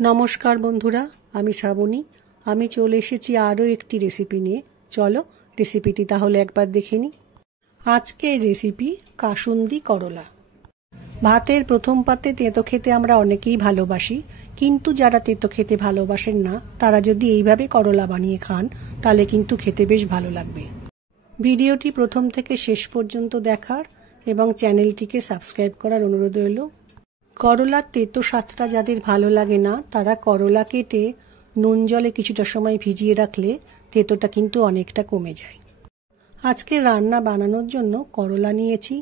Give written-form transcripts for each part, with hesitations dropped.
নমস্কার বন্ধুরা, আমি শ্রাবণী। আমি চলে এসেছি আরও একটি রেসিপি নিয়ে। চলো রেসিপিটি তাহলে একবার দেখে নিই। আজকের রেসিপি কাসুন্দি করলা। ভাতের প্রথম পাতে তেতো খেতে আমরা অনেকেই ভালোবাসি, কিন্তু যারা তেতো খেতে ভালোবাসেন না তারা যদি এইভাবে করলা বানিয়ে খান তাহলে কিন্তু খেতে বেশ ভালো লাগবে। ভিডিওটি প্রথম থেকে শেষ পর্যন্ত দেখার এবং চ্যানেলটিকে সাবস্ক্রাইব করার অনুরোধ রইল। করলার তেতো স্বাদটা যাদের ভালো লাগে না তারা করলা কেটে নুন জলে কিছুটা সময় ভিজিয়ে রাখলে তেতোটা কিন্তু অনেকটা কমে যায়। আজকে রান্না বানানোর জন্য করলা নিয়েছি।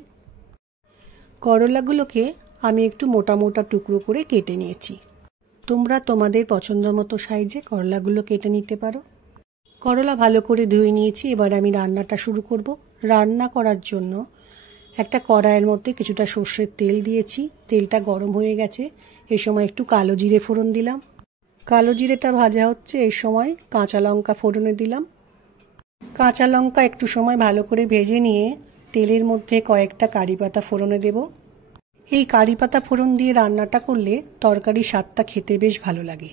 করলাগুলোকে আমি একটু মোটা মোটা টুকরো করে কেটে নিয়েছি। তোমরা তোমাদের পছন্দ মতো সাইজে করলাগুলো কেটে নিতে পারো। করলা ভালো করে ধুয়ে নিয়েছি। এবার আমি রান্নাটা শুরু করব। রান্না করার জন্য একটা কড়াইয়ের মধ্যে কিছুটা সর্ষের তেল দিয়েছি। তেলটা গরম হয়ে গেছে। এই সময় একটু কালো জিরে ফোড়ন দিলাম। কালো জিরেটা ভাজা হচ্ছে, এই সময় কাঁচা লঙ্কা ফোড়নে দিলাম। কাঁচা লঙ্কা একটু সময় ভালো করে ভেজে নিয়ে তেলের মধ্যে কয়েকটা কারি পাতা ফোড়নে দেব। এই কারি পাতা ফোড়ন দিয়ে রান্নাটা করলে তরকারি স্বাদটা খেতে বেশ ভালো লাগে।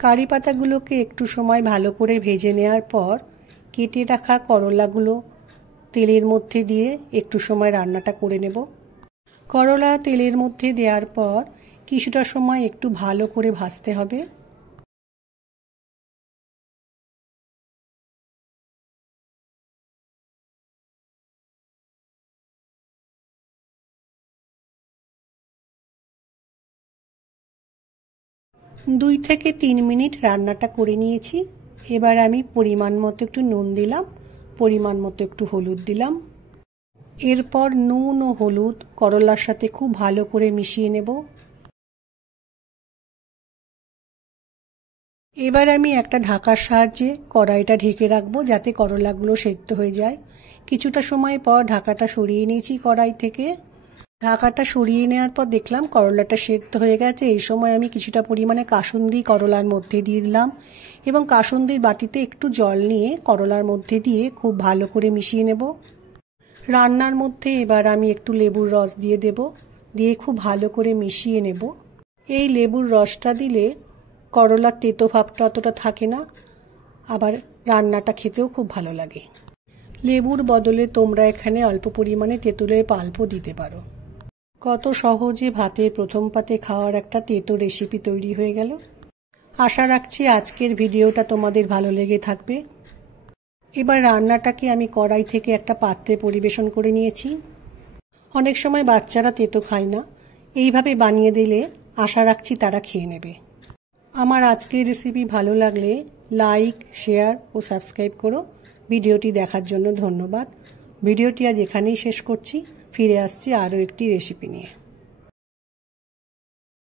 কারি পাতাগুলোকে একটু সময় ভালো করে ভেজে নেওয়ার পর কেটে রাখা করলাগুলো তেলের মধ্যে দিয়ে একটু সময় রান্নাটা করে নেব। করলা তেলের মধ্যে দেওয়ার পর কিছুটা সময় একটু ভালো করে ভাজতে হবে। দুই থেকে 3 মিনিট রান্নাটা করে নিয়েছি। এবার আমি পরিমাণ মতো একটু নুন দিলাম, পরিমাণ মতো একটু হলুদ দিলাম। এরপর নুন ও হলুদ করলার সাথে খুব ভালো করে মিশিয়ে নেব। এবার আমি একটা ঢাকার সাহায্যে কড়াইটা ঢেকে রাখবো যাতে করলাগুলো সেদ্ধ হয়ে যায়। কিছুটা সময় পর ঢাকাটা সরিয়ে নিয়েছি কড়াই থেকে। ঢাকাটা সরিয়ে নেওয়ার পর দেখলাম করলাটা সেদ্ধ হয়ে গেছে। এই সময় আমি কিছুটা পরিমাণে কাসুন্দি করলার মধ্যে দিয়ে দিলাম এবং কাসুন্দির বাটিতে একটু জল নিয়ে করলার মধ্যে দিয়ে খুব ভালো করে মিশিয়ে নেব। রান্নার মধ্যে এবার আমি একটু লেবুর রস দিয়ে দেব, দিয়ে খুব ভালো করে মিশিয়ে নেব। এই লেবুর রসটা দিলে করলার তেতো ভাবটা অতটা থাকে না, আবার রান্নাটা খেতেও খুব ভালো লাগে। লেবুর বদলে তোমরা এখানে অল্প পরিমাণে তেঁতুলের পাল্পও দিতে পারো। কত সহজে ভাতের প্রথম পাতে খাওয়ার একটা তেতো রেসিপি তৈরি হয়ে গেল। আশা রাখছি আজকের ভিডিওটা তোমাদের ভালো লেগে থাকবে। এবার রান্নাটাকে আমি কড়াই থেকে একটা পাত্রে পরিবেশন করে নিয়েছি। অনেক সময় বাচ্চারা তেতো খায় না, এইভাবে বানিয়ে দিলে আশা রাখছি তারা খেয়ে নেবে। আমার আজকের রেসিপি ভালো লাগলে লাইক, শেয়ার ও সাবস্ক্রাইব করো। ভিডিওটি দেখার জন্য ধন্যবাদ। ভিডিওটি আজ এখানেই শেষ করছি। ফিরে আসছি আরও একটি রেসিপি নিয়ে।